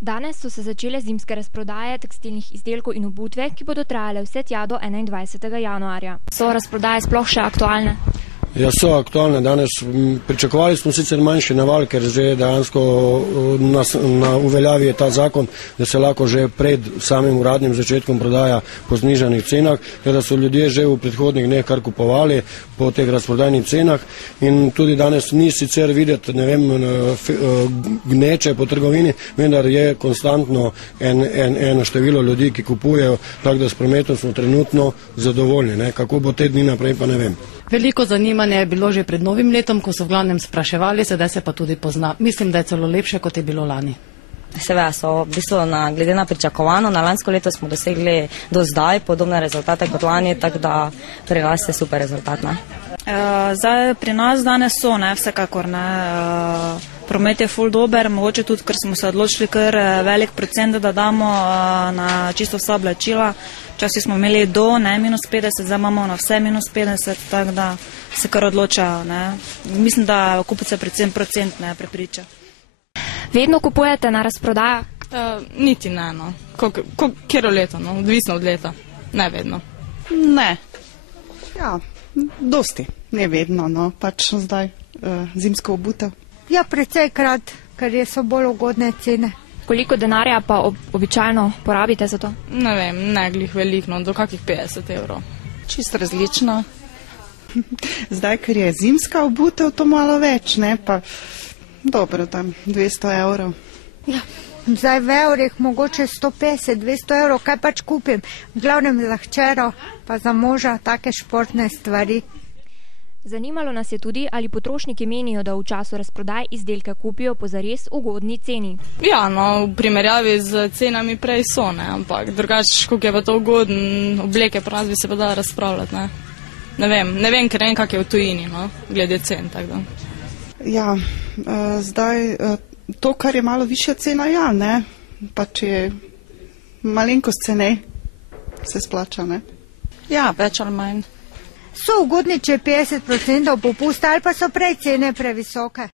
Danes so se začele zimske razprodaje tekstilnih izdelkov in obutve, ki bodo trajale vse tja do 21. januarja. So razprodaje sploh še aktualne? Ja, so aktualne. Danes pričakovali smo sicer manjši naval, ker že dejansko na uveljavi je ta zakon, da se lahko že pred samim uradnim začetkom prodaja po znižanih cenah, da so ljudje že v predhodnih dneh kar kupovali po teh razprodajnih cenah in tudi danes ni sicer videti, ne vem, gneče po trgovini, vendar je konstantno eno število ljudi, ki kupujejo, tako da s prometom smo trenutno zadovoljni. Ne? Kako bo te dni naprej, pa ne vem. Veliko zanimanja je bilo že pred novim letom, ko so v glavnem spraševali, sedaj se pa tudi pozna. Mislim, da je celo lepše, kot je bilo lani. Seveda so v bistvu glede na pričakovano, na lansko leto smo dosegli do zdaj podobne rezultate kot lani, tako da pri nas je super rezultat. Zdaj pri nas danes so, vsekakor. Promet je ful dober, mogoče tudi, ker smo se odločili kar velik procent, da damo na čisto vsa oblačila. Včasih smo imeli do -50, zdaj imamo na vse -50, tako da se kar odločajo. Mislim, da kupice predvsem procent prepriča. Vedno kupujete na razprodajah? Niti ne, kjero leto, odvisno od leta, ne vedno. Ne. Ja, dosti, ne vedno, pač zdaj zimsko obutev. Ja, precejkrat, ker so bolj ugodne cene. Koliko denarja pa običajno porabite za to? Ne vem, ne glih veliko, do kakih 50 €. Čisto različno. Zdaj, ker je zimska obutev, to malo več, pa dobro, tam 200 €. Ja, zdaj v evrih mogoče 150, 200 €, kaj pač kupim. V glavnem za hčero, pa za moža, take športne stvari. Zanimalo nas je tudi, ali potrošniki menijo, da v času razprodaj izdelke kupijo po zares ugodni ceni. Ja, v primerjavi z cenami prej so, ampak drugače, koliko je pa to ugoden, obleke pri nas bi se pa dala razpravljati. Ne vem, ker ne vem, kak je v tujini, glede cen. Ja, zdaj to, kar je malo višja cena, ja, pa če je malenkost cenej, se splača, Ja, več ali manj. So ugodni, če je 50% popusta, ali pa so prej cene previsoke.